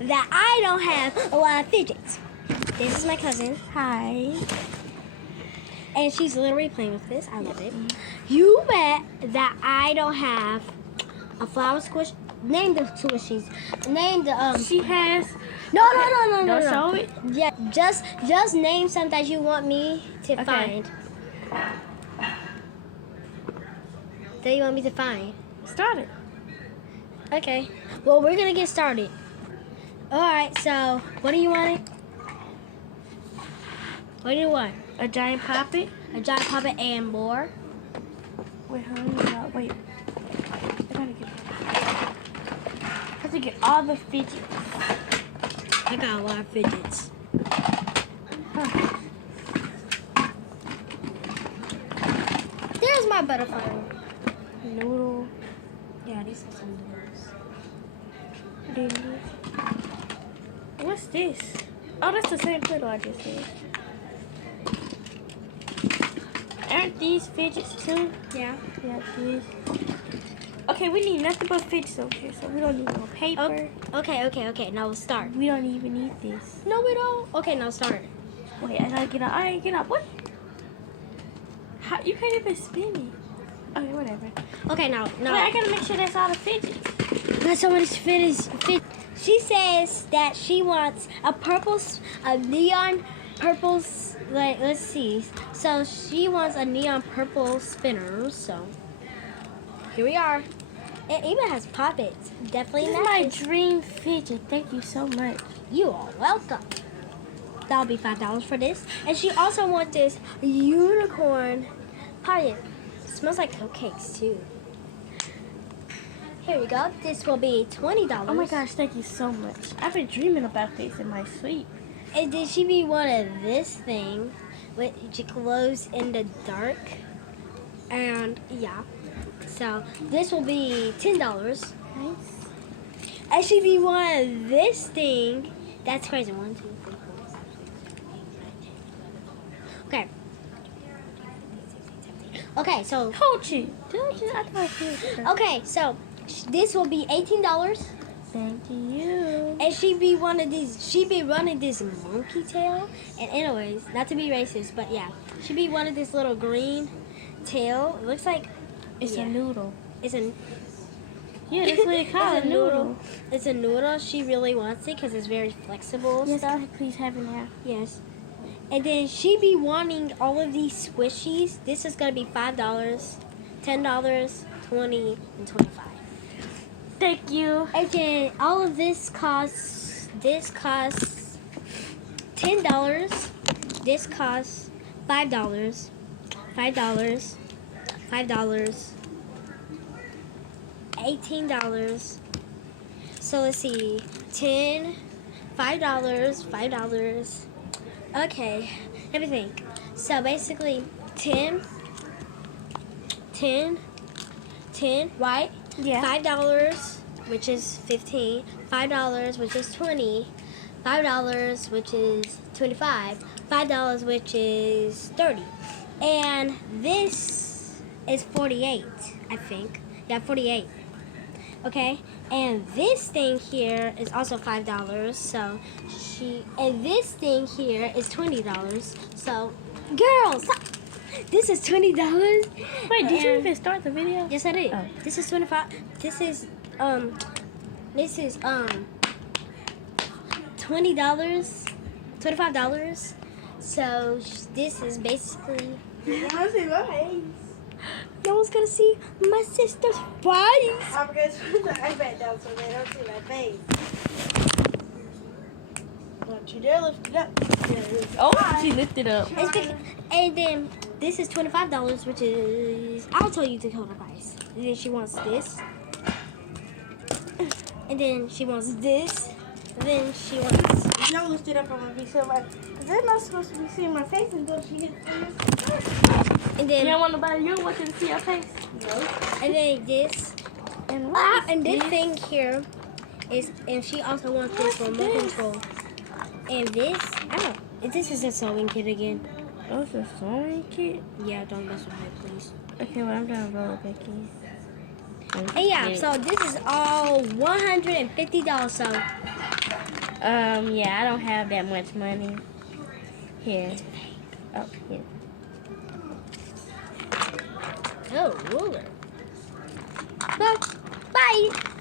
that I don't have a lot of fidgets. This is my cousin. Hi. And she's literally playing with this. I love it. You bet that I don't have a flower squish. Name the squishies. Name the She has. No. Don't show it. Yeah, just name some that you want me to find. That you want me to find. Start it. Okay. Well, we're gonna get started. All right. So, what do you want? What do you want? A giant puppet. A giant puppet and more. Wait, hold on. Wait. I have to get all the fidgets. I got a lot of fidgets. Huh. There's my butterfly. Noodle. Yeah, these are some noodles. What's this? Oh, that's the same fiddle I just did. Aren't these fidgets too? Yeah. Yeah, these. Okay, we need nothing but fidgets over here, so we don't need no paper. Okay. Now we'll start. We don't even need this. No, we don't. Okay, now start. Wait, I gotta get up. I ain't get up. What? How, you can't even spin it. Okay, whatever. Okay, now. Wait, I gotta make sure that's all the fidgets. Got so many fidgets. She says that she wants a neon purple. Like, let's see. So she wants a neon purple spinner. So here we are. It even has poppets. Definitely This is my dream fidget. Thank you so much. You are welcome. That'll be $5 for this. And she also wants this unicorn poppet. Smells like cupcakes too. Here we go. This will be $20. Oh my gosh, thank you so much. I've been dreaming about this in my sleep. And then she be wanted this thing, which glows in the dark. And yeah. So this will be $10. Nice. And she be wanted this thing. That's crazy. 1, 2, 3, 4, 5, 6, 7, 8, 9, 10. Okay. Okay, so Told you. I thought you. okay, so this will be $18. Thank you. And she be running this monkey tail. And anyways, not to be racist, but yeah, she be wanting this little green tail. It looks like It's a noodle. It's a Yeah, that's what it called. it's a noodle. It's a noodle. She really wants it because it's very flexible and Yes, stuff. please have it now. Yes. And then she be wanting all of these squishies. This is gonna be $5, $10, $20, and $25. Thank you. And then all of this costs. This costs $10. This costs $5. $5. $18. So let's see. $5. Okay, let me think. So basically 10, right? Yeah. $5, which is 15. $5, which is 20. $5, which is 25. $5, which is 30. And this is 48, I think. Yeah, 48. Okay, and this thing here is also $5. So and this thing here is $20. So, girls, stop. This is $20. Wait, did you even start the video? Yes, I did. Oh. This is 25. This is $20. $25. So this is basically. I see my face. No one's gonna see my sister's face. I'm going to put the iPad down so they don't see my face. Don't you dare lift it up. Oh, she lifted up. And then this is $25, which is, I'll tell you the total price. And then she wants this. And then she wants this. And then she wants. Don't lift it up, I'm going to be so much. Because they're not supposed to be seeing my face until she gets this. And then. You don't want nobody you want to see your face? No. And then this. And this thing here is, and she also wants this remote control. And this, this is a sewing kit again. Oh, it's a sewing kit? Yeah, don't mess with it, please. Okay, well, I'm done rolling back in. And yeah, so this is all $150. So Yeah, I don't have that much money. Here. Oh, here. Oh, ruler. Well, bye.